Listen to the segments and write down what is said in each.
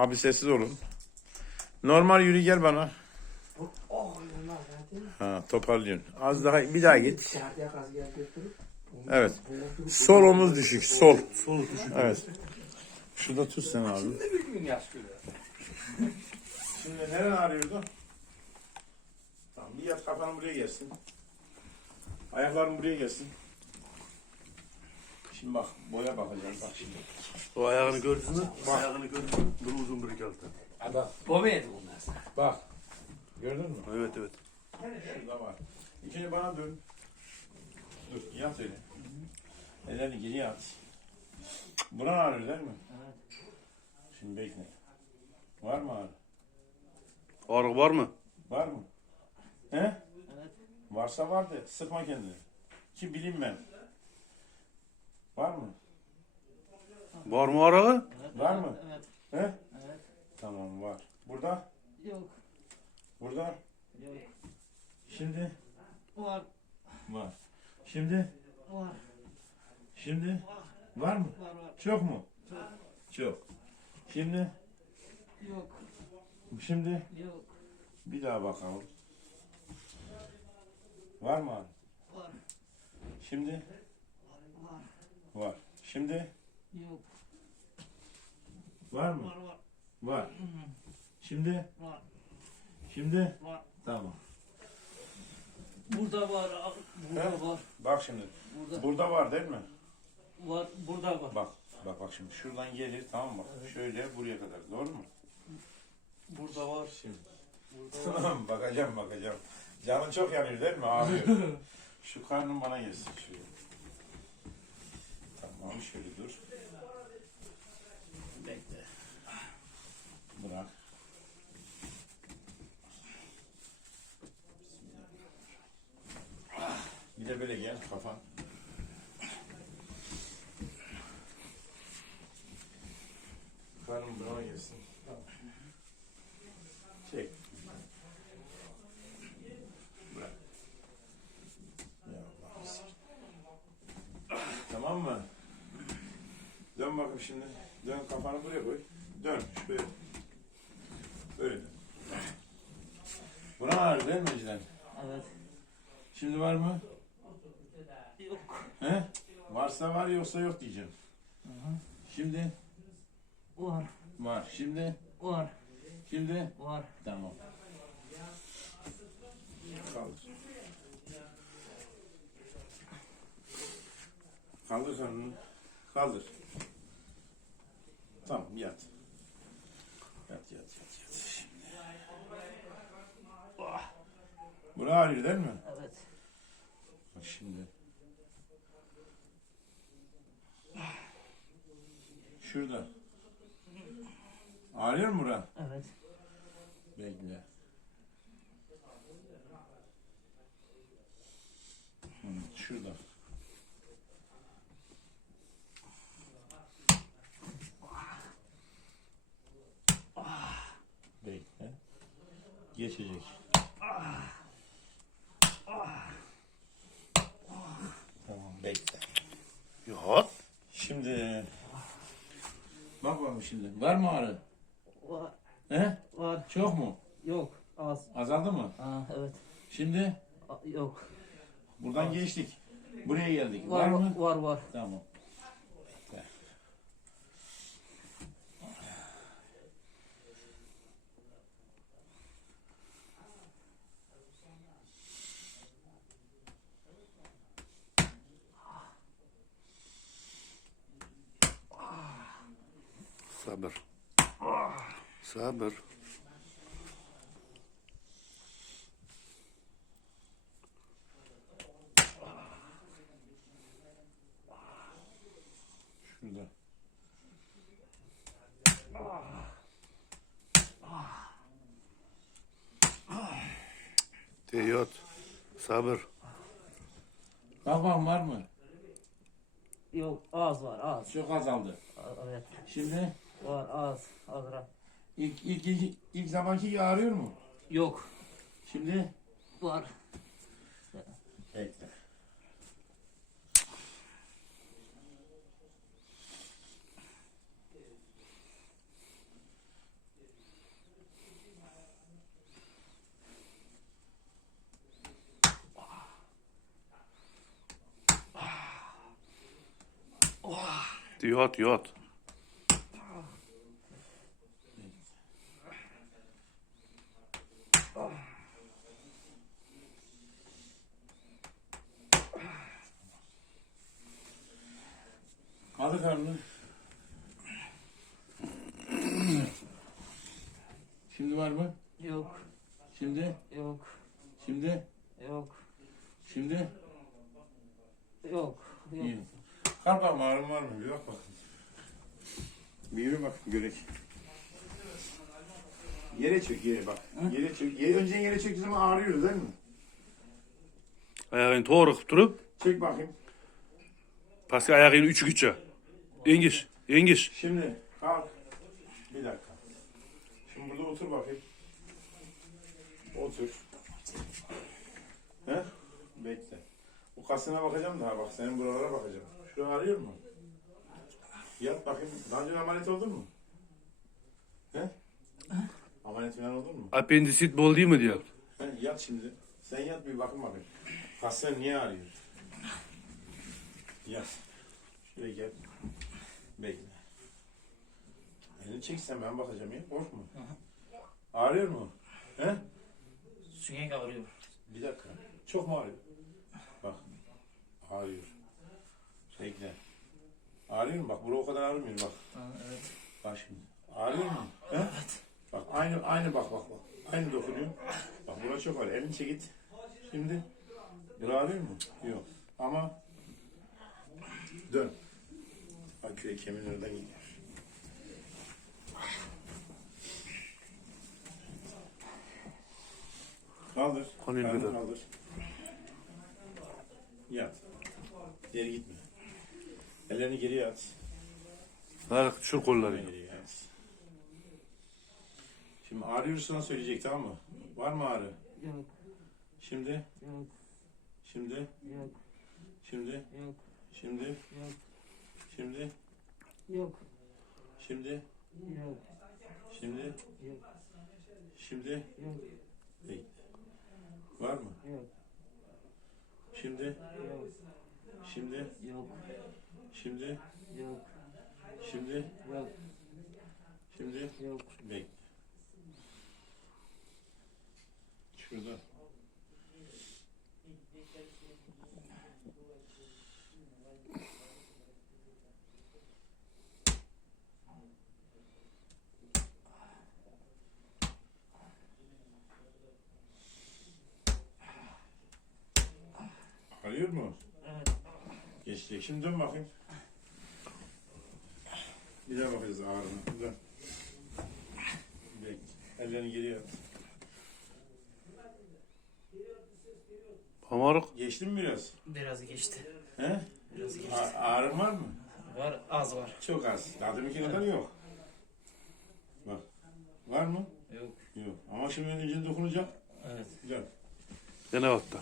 Abi sessiz olun. Normal yürü gel bana. Ha toparlıyorsun. Az daha bir daha git. Evet. Sol omuz düşük. Sol. Sol düşük. Evet. Şurada tut sen abi. Ne bir gün yaş. Şimdi neren ağrıyordu? Tamam bir yat kafanı buraya gelsin. Ayakların buraya gelsin. Şimdi bak boya bakacağız bak şimdi. O ayağını gördün mü? Ayağını gördün mü? Bunu uzun bir altı. Ha bak Baba yedi bunlar sana. bak. Gördün mü? Evet evet. Şurada var. İkinci bana dön. Dur yat öyle. Ellerini geriye at. Buran ağrıyor değil mi? Evet. Şimdi bekle. Var mı ağrı? Ağrı var mı? Var mı? He? Evet. Varsa var de sıkma kendini. Ki bileyim ben. Var mı? Var mı ağrı? Evet. Var mı? Evet. He? Evet. Tamam var. Burada? Yok. Burada? Yok. Şimdi? Var. Var. Şimdi? Var. Şimdi? Var mı? Var var. Çok mu? Çok. Çok. Şimdi? Yok. Şimdi? Yok. Bir daha bakalım. Var mı? Var. Şimdi? Var. Var. Şimdi? Yok. Var mı? Var var. Var. Şimdi? Var. Şimdi? Var. Tamam. Burada var. abi, Burada He? var. Bak şimdi. Burada Burada var değil mi? var. Burada var. Bak. Bak bak şimdi şuradan gelir tamam mı? Şöyle buraya kadar. Doğru mu? Burada var. Şimdi. Burada var. Tamam bakacağım bakacağım. Canın çok yanıyor değil mi? Ağrıyor. Şu karnın bana gelsin şöyle. Tamam şöyle dur. Bekle. Bırak. Bir de böyle kafan. Karnın buraya gelsin. Tamam. Çek. Bırak. Ya Allah'ım sen. Tamam mı? Dön bakayım şimdi. Dön kafanı buraya koy. Dön. Şöyle. Öyle dön. Buna ağrı değil mi önceden? Evet. Şimdi var mı? Yok. He? Varsa var yoksa yok diyeceğim. Şimdi Var. var. Şimdi Var. şimdi Var. tamam. Kaldır. Kaldır karnını. Kaldır. Tamam yat. Yat yat yat yat. Şimdi. Ah. Bura ağrıyor değil mi? Evet. Bak şimdi. Şurada. Ağrıyor mu bura? Evet. Bekle. Hı, şurada. Bekle. Geçecek. Tamam bekle. Ya. Şimdi bak bakalım şimdi. Var mı ağrı? Var. He? Var. Çok mu? Yok. Az. Azaldı mı? Aa, evet. Şimdi A- Yok. buradan geçtik. Buraya geldik. Var Var mı? var var. Tamam. Bekle. Sabır. Sabır. Şurada. Teyot. Sabır. Kalkan var mı? Yok az var az. Çok azaldı. Evet. Şimdi Var az. Azra. İlk, ilk, ilk, ilk zamanki gibi ağrıyor mu? Yok. Şimdi? Var. Bekle. Diyor at. Var mı? Yok. Şimdi? Yok. Şimdi? Yok. Şimdi? Yok. Yok. İyi. Kalk bak ağrın var mı? Bir bak bakayım. Bir yürü bak görek. Yere çök yere bak. Yere çök. Yere, önce yere çöktüğü zaman ağrıyor değil mi? Ayağını doğru durup Çek bakayım. pastı ayağını üçü güçe. Engiş. Engiş. Şimdi kalk. Bir dakika. Şimdi burada otur bakayım. Otur. He? Bekle. Bu kasına bakacağım daha bak. Senin buralara bakacağım. Şu ağrıyor mu? Yat bakayım. Daha önce ameliyat oldun mu? He? Ameliyat falan oldun mu? Apendisit bol değil mi diyor. He, yat şimdi. Sen yat bir bakın bakayım. Kasın niye ağrıyor? Yat. Şuraya gel. Bekle. Elini çeksen ben bakacağım ya. Korkma. Ağrıyor mu? He? Süngek ağrıyor. Bir dakika. Çok mu ağrıyor? Bak. Ağrıyor. Bekle. Ağrıyor mu? Bak bura o kadar ağrımıyor bak. evet. Bak şimdi. Ağrıyor mu? He? Evet. Bak aynı aynı bak bak bak. Aynı dokunuyor. Bak bura çok ağrıyor. Elini çek git. Şimdi. Bura ağrıyor mu? Yok. Ama dön. Bak kemiğin oradan gidiyor. Kaldır. Beden. kaldır. Yat. Geri gitme. Ellerini geriye at. Bak şu kolları. Geriye at. Şimdi ağrıyorsa söyleyecek tamam mı? Var mı ağrı? Yok. Şimdi, Yok. şimdi, Yok. şimdi, Yok. şimdi, Yok. şimdi, Yok. şimdi, Yok. şimdi, Yok. şimdi. Yok. Bekle. Var mı? Yok. Şimdi, Yok. şimdi, Yok. şimdi, Yok. şimdi, Yok. şimdi. Yok. Bekle. Şurada. Arıyor mu? Evet. Geçecek. Şimdi dön bakayım. Bir daha bakacağız ağrına. Dön. Bekle. Ellerini geriye at. Pamaruk. Geçti mi biraz? Biraz geçti. He? Biraz geçti. A- ağrın var mı? Var. Az var. Çok az. Daha deminki kadar yok. Bak. Var mı? Yok. Yok. Ama şimdi önce dokunacak. Evet. Güzel. Gene altta.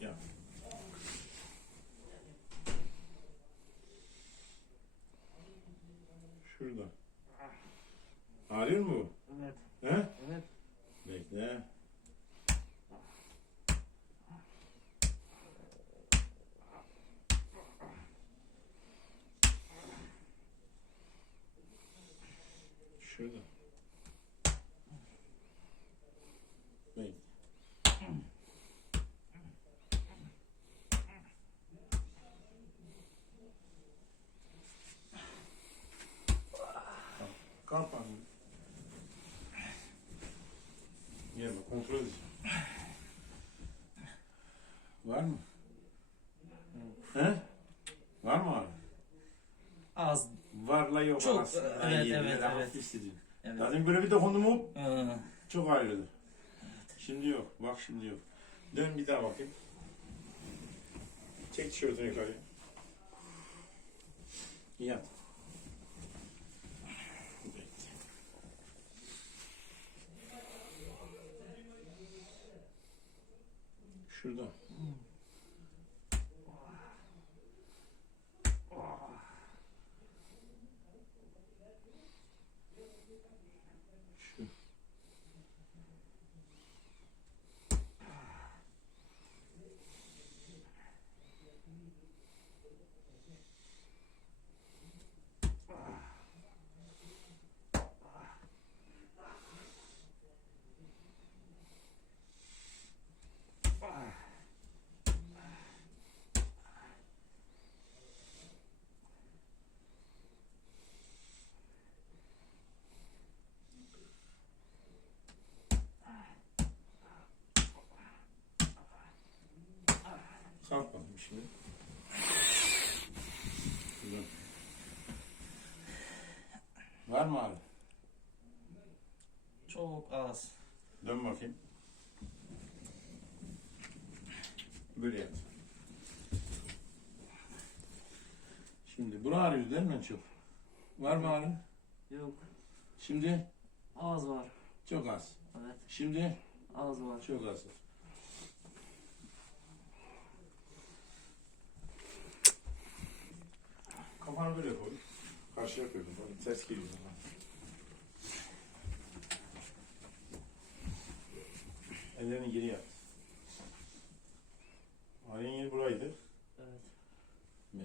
Yap. Şurada. Ağrıyor mu? bu? Evet. He? Evet. Bekle. Şurada. Bekle. Kalk bakayım. Gel bak kontrol edeceğim. Var mı? He? Var mı ağrı? Az. Varla yok Çok, arasında. evet, evet, daha evet. Zaten böyle bir dokundum mu Ee, çok ağrıyordu. Şimdi yok. Bak şimdi yok. Dön bir daha bakayım. Çek tişörtünü yukarıya. Yat. Şurada. Şu. Var mı ağrı? Çok az. Dön bakayım. Böyle yat. Şimdi bura ağrıyor değil mi çok? Var mı ağrı? Yok. Şimdi Az var. çok az. Evet. Şimdi Az var. çok az. Kafanı böyle koy. Karşıya koy. Ters geliyor. Ellerini geri yat. Ağrıyan yer buraydı. Evet. Ne?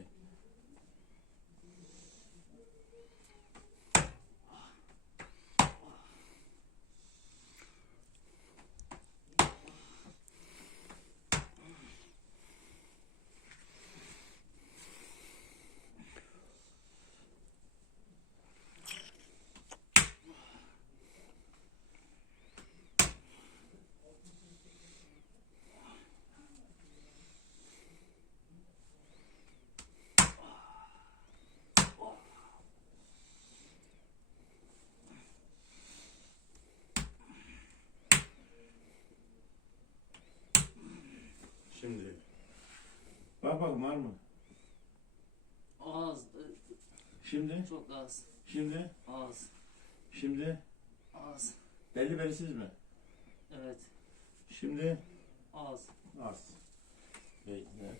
Şimdi. Var mı? Az. Şimdi, Çok az. şimdi, Az. şimdi. Az. Belli belirsiz mi? Evet. Şimdi Az. az. Bekle.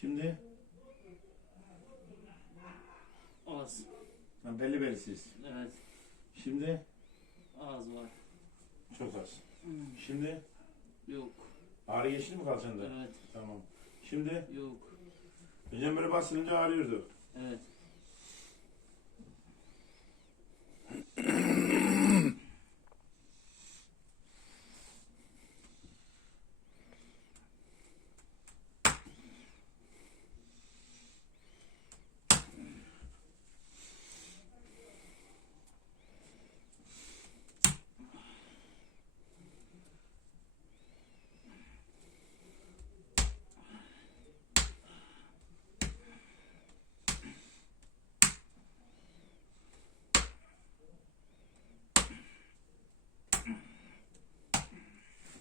Şimdi Az. Ha, belli belirsiz. Evet. Şimdi Az var. çok az. Hmm. Şimdi Yok. ağrı geçti mi kalçanda? Evet. Tamam. Şimdi Yok. önce böyle basınca ağrıyordu. Evet.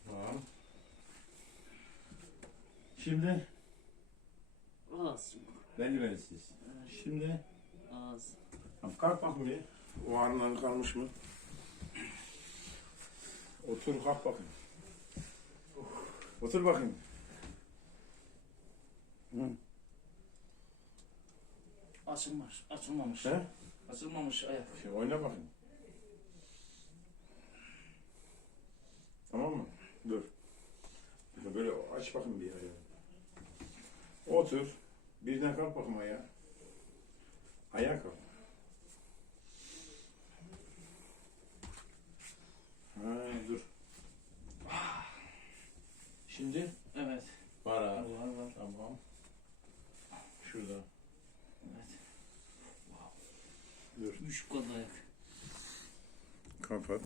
Tamam. Şimdi Az. belli belirsiz. Şimdi. Tamam, kalk bakayım bir. O ağrıların kalmış mı? Otur kalk bakayım. Otur bakayım. Hı. Açılmış. Açılmamış. He? Açılmamış ayak. Şimdi oyna bakayım. Tamam mı? Dur. Böyle aç bakayım bir ayağı. Otur. Birden kalk bakayım ayağa. Ayağa kalk. Ha, dur. Şimdi Evet. var Var ağrı. var var. Tamam. Şurada. Evet. Dur. Düşük kaldı ayak. Kapat.